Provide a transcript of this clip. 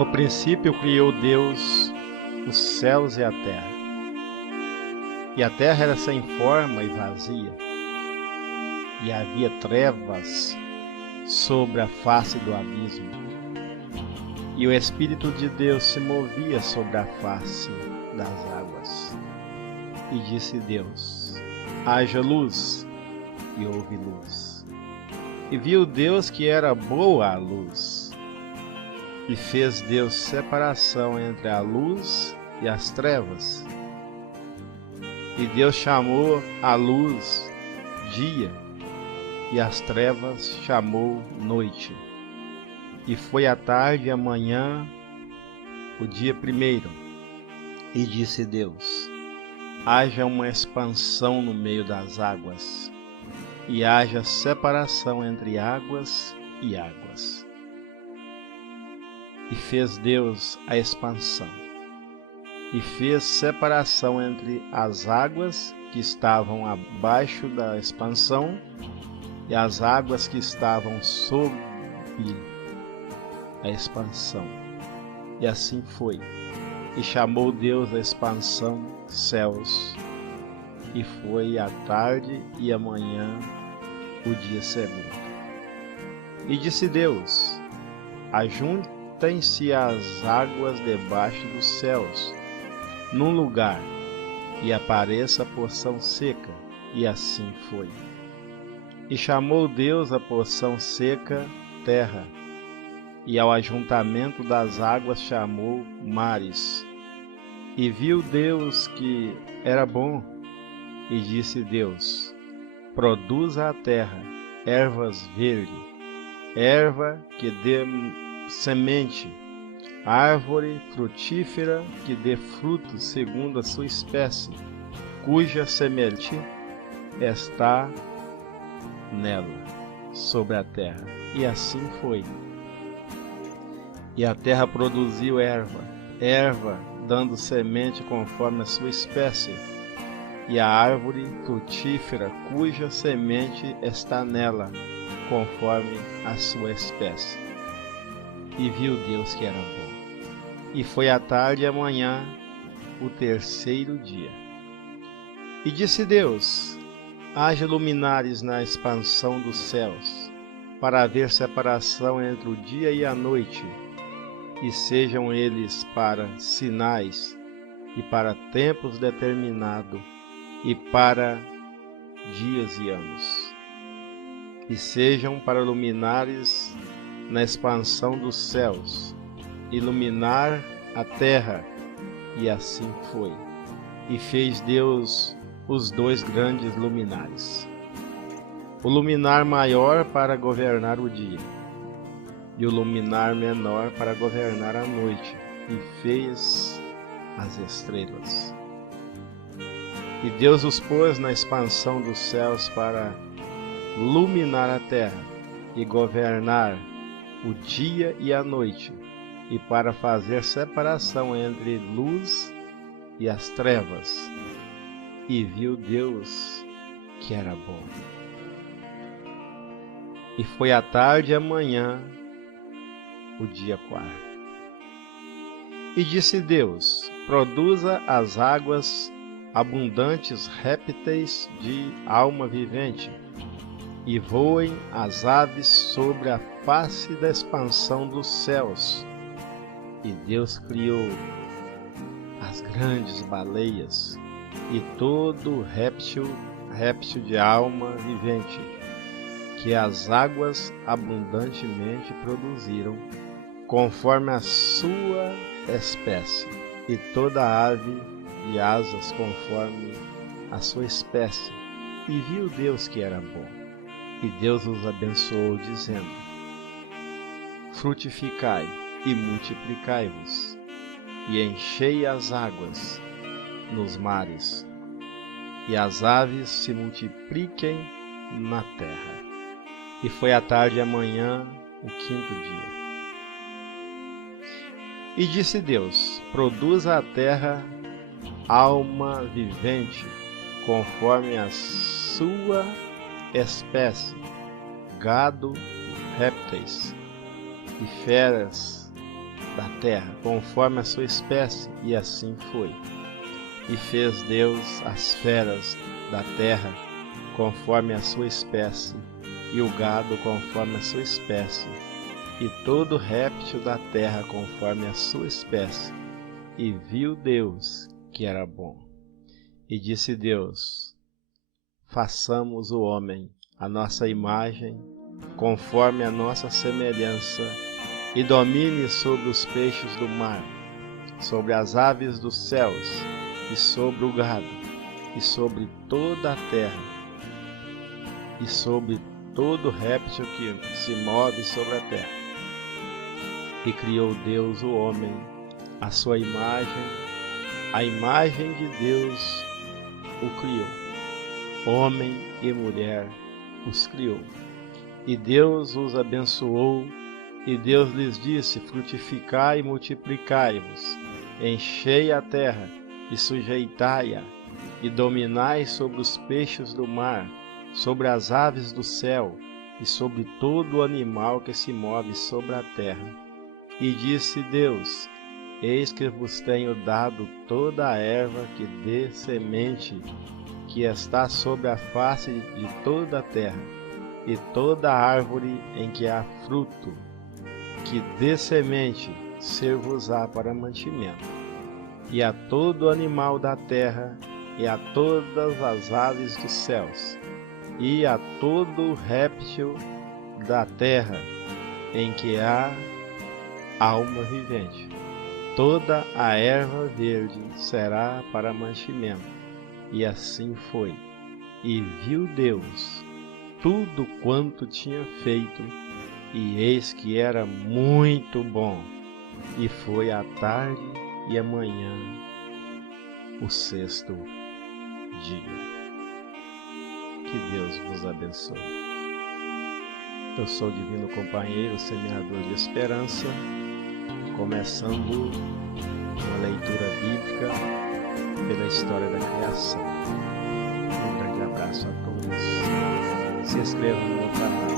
No princípio criou Deus os céus e a terra. E a terra era sem forma e vazia, e havia trevas sobre a face do abismo. E o Espírito de Deus se movia sobre a face das águas. E disse Deus: haja luz, e houve luz. E viu Deus que era boa a luz. E fez Deus separação entre a luz e as trevas. E Deus chamou a luz dia, e as trevas chamou noite. E foi a tarde e a manhã, o dia primeiro. E disse Deus: haja uma expansão no meio das águas, e haja separação entre águas e águas. E fez Deus a expansão, e fez separação entre as águas que estavam abaixo da expansão e as águas que estavam sob a expansão. E assim foi. E chamou Deus a expansão céus. E foi a tarde e a manhã, o dia segundo. E disse Deus: ajuntem-se as águas debaixo dos céus, num lugar, e apareça a porção seca. E assim foi. E chamou Deus a porção seca terra, e ao ajuntamento das águas chamou mares. E viu Deus que era bom, e disse Deus: produza a terra ervas verdes, erva que dê semente, árvore frutífera que dê frutos segundo a sua espécie, cuja semente está nela, sobre a terra. E assim foi. E a terra produziu erva dando semente conforme a sua espécie, e a árvore frutífera cuja semente está nela, conforme a sua espécie. E viu Deus que era bom. E foi a tarde e a manhã, o terceiro dia. E disse Deus: haja luminares na expansão dos céus, para haver separação entre o dia e a noite, e sejam eles para sinais, e para tempos determinados, e para dias e anos. E sejam para luminares na expansão dos céus, iluminar a terra. E assim foi. E fez Deus os dois grandes luminares, o luminar maior para governar o dia, e o luminar menor para governar a noite, e fez as estrelas. E Deus os pôs na expansão dos céus para luminar a terra, e governar o dia e a noite, e para fazer separação entre luz e as trevas. E viu Deus que era bom. E foi a tarde e a manhã, o dia quarto. E disse Deus: produza as águas abundantes répteis de alma vivente, e voem as aves sobre a face da expansão dos céus. E Deus criou as grandes baleias e todo réptil de alma vivente, que as águas abundantemente produziram, conforme a sua espécie, e toda ave de asas conforme a sua espécie. E viu Deus que era bom. E Deus os abençoou, dizendo: frutificai e multiplicai-vos, e enchei as águas nos mares, e as aves se multipliquem na terra. E foi a tarde e a manhã, o quinto dia. E disse Deus: produza a terra alma vivente, conforme a sua espécie, gado, répteis e feras da terra, conforme a sua espécie, e assim foi. E fez Deus as feras da terra, conforme a sua espécie, e o gado conforme a sua espécie, e todo réptil da terra conforme a sua espécie. E viu Deus que era bom. E disse Deus: façamos o homem à nossa imagem, conforme a nossa semelhança, e domine sobre os peixes do mar, sobre as aves dos céus, e sobre o gado, e sobre toda a terra, e sobre todo réptil que se move sobre a terra. E criou Deus o homem à sua imagem, a imagem de Deus o criou, homem e mulher os criou. E Deus os abençoou, e Deus lhes disse: frutificai e multiplicai-vos, enchei a terra e sujeitai-a, e dominai sobre os peixes do mar, sobre as aves do céu, e sobre todo o animal que se move sobre a terra. E disse Deus: eis que vos tenho dado toda a erva que dê semente, que está sobre a face de toda a terra, e toda árvore em que há fruto, que dê semente, ser-vos-á para mantimento. E a todo animal da terra, e a todas as aves dos céus, e a todo réptil da terra, em que há alma vivente. Toda a erva verde será para mantimento. E assim foi. E viu Deus tudo quanto tinha feito, e eis que era muito bom. E foi a tarde e a manhã, o sexto dia. Que Deus vos abençoe. Eu sou o Divino Companheiro, semeador de esperança, começando uma leitura bíblica pela história da criação. Um grande abraço a todos. Se inscrevam no meu canal.